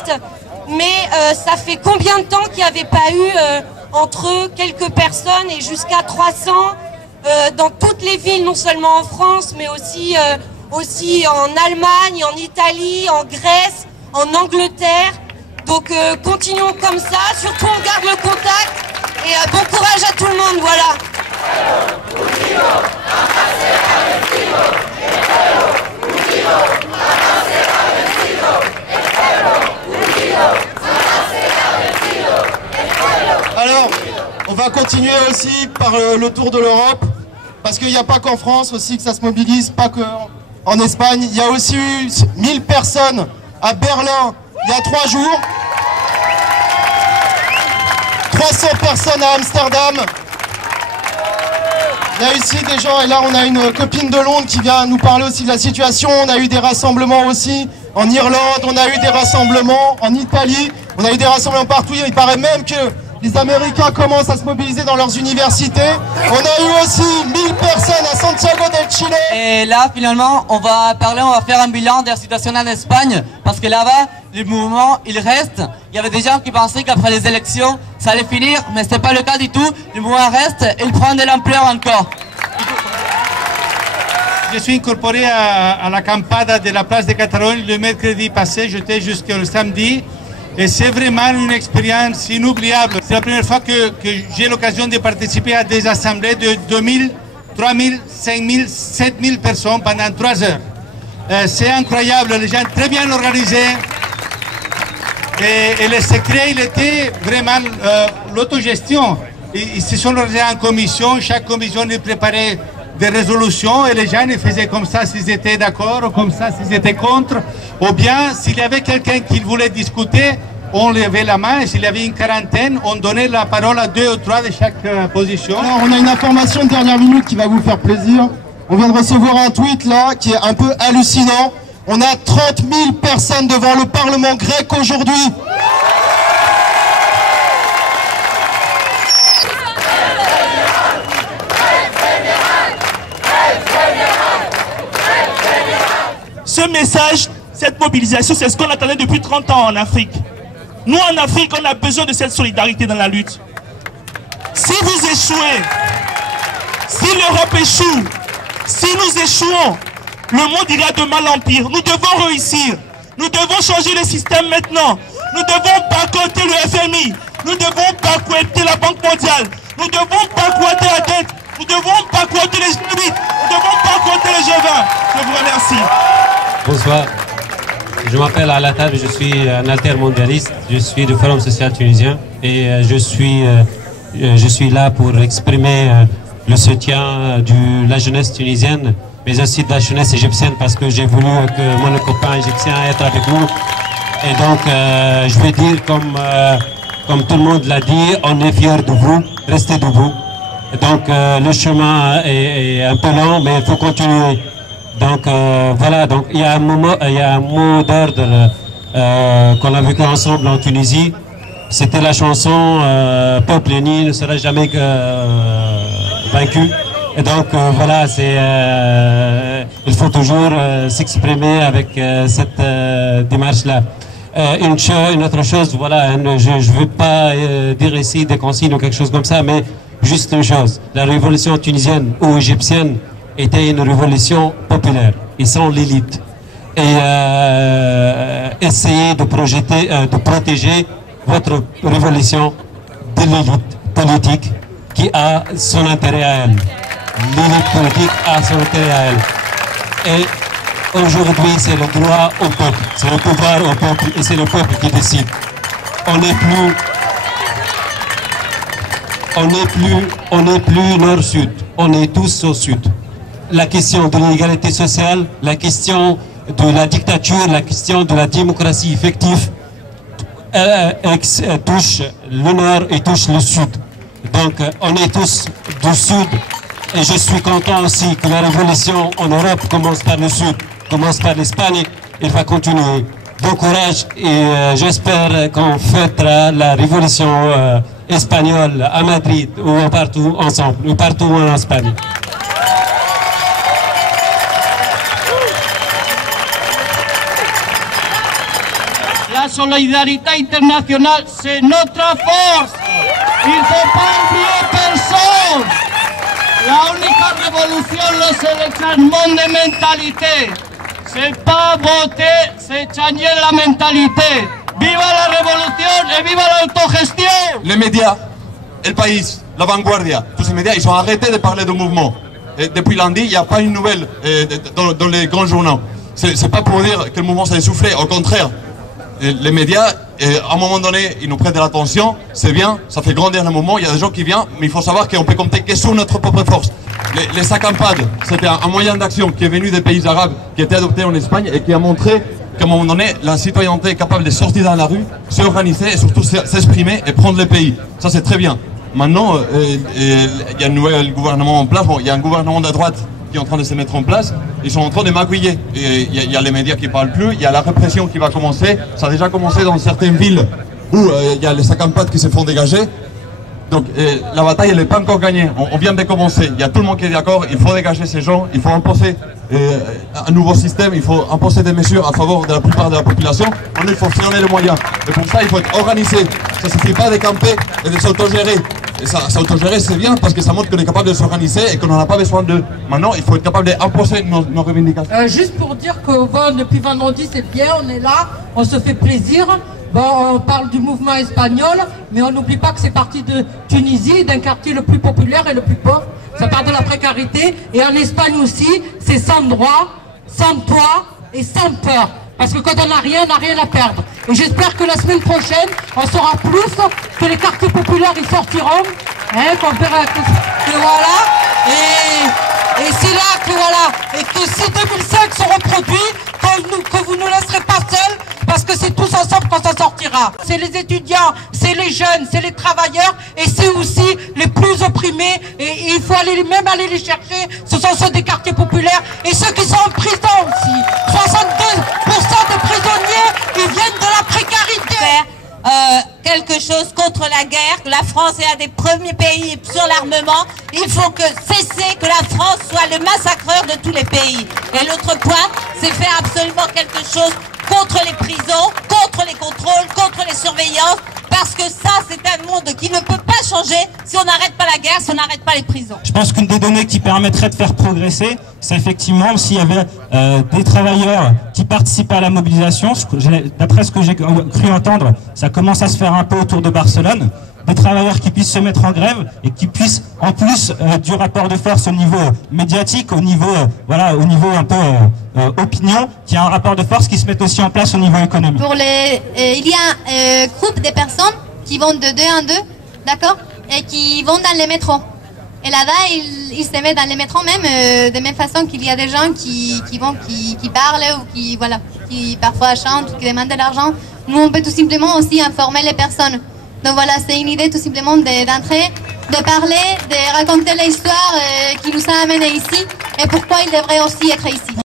terroristes. Mais ça fait combien de temps qu'il n'y avait pas eu entre quelques personnes et jusqu'à 300 dans toutes les villes, non seulement en France, mais aussi en Allemagne, en Italie, en Grèce, en Angleterre. Donc continuons comme ça, surtout on garde le contact et bon courage à tout le monde, voilà. Alors, on va continuer aussi par le tour de l'Europe, parce qu'il n'y a pas qu'en France aussi que ça se mobilise, pas qu'en Espagne. Il y a aussi eu 1000 personnes à Berlin il y a 3 jours, 300 personnes à Amsterdam. Il y a ici des gens, et là on a une copine de Londres qui vient nous parler aussi de la situation. On a eu des rassemblements aussi en Irlande, on a eu des rassemblements en Italie, on a eu des rassemblements partout. Il paraît même que les Américains commencent à se mobiliser dans leurs universités. On a eu aussi 1000 personnes à Santiago del Chile. Et là, finalement, on va faire un bilan de la situation en Espagne. Parce que là-bas, le mouvement, il reste. Il y avait des gens qui pensaient qu'après les élections, ça allait finir. Mais ce n'est pas le cas du tout. Le mouvement reste et il prend de l'ampleur encore. Je suis incorporé à la campada de la place de Catalogne le mercredi passé. J'étais jusqu'au samedi. Et c'est vraiment une expérience inoubliable. C'est la première fois que j'ai l'occasion de participer à des assemblées de 2000, 3000, 5000, 7000 personnes pendant 3 heures. C'est incroyable, les gens très bien organisés. Et le secret, il était vraiment l'autogestion. Ils se sont organisés en commission, chaque commission lui préparait des résolutions et les gens ils faisaient comme ça s'ils étaient d'accord, ou comme ça s'ils étaient contre, ou bien s'il y avait quelqu'un qui voulait discuter, on levait la main, et s'il y avait une quarantaine, on donnait la parole à 2 ou 3 de chaque position. Alors on a une information de dernière minute qui va vous faire plaisir. On vient de recevoir un tweet là qui est un peu hallucinant. On a 30 000 personnes devant le Parlement grec aujourd'hui. Ce message, cette mobilisation, c'est ce qu'on attendait depuis 30 ans en Afrique. Nous, en Afrique, on a besoin de cette solidarité dans la lutte. Si vous échouez, si l'Europe échoue, si nous échouons, le monde ira de mal en pire. Nous devons réussir. Nous devons changer le système maintenant. Nous devons boycotter le FMI. Nous devons boycotter la Banque mondiale. Nous devons boycotter la dette. Nous devons boycotter les G8. Nous devons boycotter les G20. Je vous remercie. Bonsoir, je m'appelle Alatab, je suis un altermondialiste, je suis du Forum social tunisien et je suis là pour exprimer le soutien de la jeunesse tunisienne, mais aussi de la jeunesse égyptienne parce que j'ai voulu que mon copain égyptien soit avec nous. Et donc, je vais dire comme tout le monde l'a dit, on est fiers de vous, restez debout. Et donc, le chemin est un peu long, mais il faut continuer. Donc voilà, donc il y a un mot d'ordre qu'on a vécu ensemble en Tunisie. C'était la chanson Peuple uni ne sera jamais vaincu. Et donc voilà, il faut toujours s'exprimer avec cette démarche-là. Une autre chose, voilà, je ne veux pas dire ici des consignes ou quelque chose comme ça, mais juste une chose, la révolution tunisienne ou égyptienne était une révolution populaire. Ils sont l'élite. Et essayez de protéger votre révolution de l'élite politique qui a son intérêt à elle. L'élite politique a son intérêt à elle. Et aujourd'hui, c'est le droit au peuple, c'est le pouvoir au peuple et c'est le peuple qui décide. On n'est plus nord-sud, on est tous au sud. La question de l'inégalité sociale, la question de la dictature, la question de la démocratie effective touche le nord et touche le sud. Donc on est tous du sud et je suis content aussi que la révolution en Europe commence par le sud, commence par l'Espagne, il va continuer. Bon courage et j'espère qu'on fêtera la révolution espagnole à Madrid ou partout ensemble, ou partout en Espagne. Là, La solidarité internationale, c'est notre force. Il ne faut pas oublier personne. La única révolution, c'est le changement de mentalité. C'est pas voter, c'est changer la mentalité. Viva la révolution et viva l'autogestion. Les médias, El País, La Vanguardia, tous ces médias, ils ont arrêté de parler de mouvement. Et depuis lundi, il n'y a pas une nouvelle dans les grands journaux. C'est pas pour dire que le mouvement s'est essoufflé, au contraire. Les médias, à un moment donné, ils nous prêtent de l'attention, c'est bien, ça fait grandir le mouvement, il y a des gens qui viennent, mais il faut savoir qu'on peut compter que sur notre propre force. Les acampades, c'était un moyen d'action qui est venu des pays arabes, qui a été adopté en Espagne et qui a montré qu'à un moment donné, la citoyenneté est capable de sortir dans la rue, s'organiser et surtout s'exprimer et prendre le pays. Ça, c'est très bien. Maintenant, il y a un nouvel gouvernement en place, bon, il y a un gouvernement de droite qui est en train de se mettre en place, ils sont en train de magouiller. Il y a les médias qui ne parlent plus, il y a la répression qui va commencer, ça a déjà commencé dans certaines villes où il y a les acampades qui se font dégager. Donc la bataille, elle n'est pas encore gagnée, on vient de commencer, il y a tout le monde qui est d'accord, il faut dégager ces gens, il faut imposer un nouveau système, il faut imposer des mesures à favor de la plupart de la population, il faut fournir les moyens. Et pour ça, il faut être organisé, ça ne suffit pas de camper et de s'autogérer. S'autogérer, c'est bien parce que ça montre qu'on est capable de s'organiser et qu'on n'en a pas besoin d'eux. Maintenant, il faut être capable d'imposer nos revendications. Juste pour dire que bon, depuis vendredi, c'est bien, on est là, on se fait plaisir. Bon, on parle du mouvement espagnol, mais on n'oublie pas que c'est parti de Tunisie, d'un quartier le plus populaire et le plus pauvre. Ça part de la précarité. Et en Espagne aussi, c'est sans droit, sans toit et sans peur. Parce que quand on n'a rien à perdre. Et j'espère que la semaine prochaine, on saura plus, que les quartiers populaires ils sortiront, hein, qu'on verra que voilà. Et c'est là que voilà. Et que si 2005 se reproduit, que vous ne nous laisserez pas seuls, parce que c'est tous ensemble qu'on s'en sortira. C'est les étudiants, c'est les jeunes, c'est les travailleurs, et c'est aussi les plus opprimés, et il faut même aller les chercher. Ce sont ceux des quartiers populaires, et ceux qui sont en prison aussi. 62% des prisonniers, ils viennent de la précarité. Quelque chose contre la guerre, que la France est un des premiers pays sur l'armement. Il faut que cesser que la France soit le massacreur de tous les pays. Et l'autre point, c'est faire absolument quelque chose contre les prisons, contre les contrôles, contre les surveillances, parce que ça, c'est un monde qui ne peut pas changer si on n'arrête pas la guerre, si on n'arrête pas les prisons. Je pense qu'une des données qui permettrait de faire progresser, c'est effectivement s'il y avait des travailleurs qui participaient à la mobilisation. D'après ce que j'ai cru entendre, ça commence à se faire un peu autour de Barcelone. Des travailleurs qui puissent se mettre en grève et qui puissent, en plus du rapport de force au niveau médiatique, au niveau un peu opinion, qu'il y a un rapport de force qui se mette aussi en place au niveau économique. Il y a un groupe de personnes qui vont de deux en deux, d'accord, et qui vont dans les métros. Et là-bas, ils se mettent dans les métros même, de même façon qu'il y a des gens qui parlent ou qui parfois chantent, qui demandent de l'argent. Nous, on peut tout simplement aussi informer les personnes. Donc voilà, c'est une idée tout simplement d'entrer, de parler, de raconter l'histoire qui nous a amenés ici et pourquoi il devrait aussi être ici.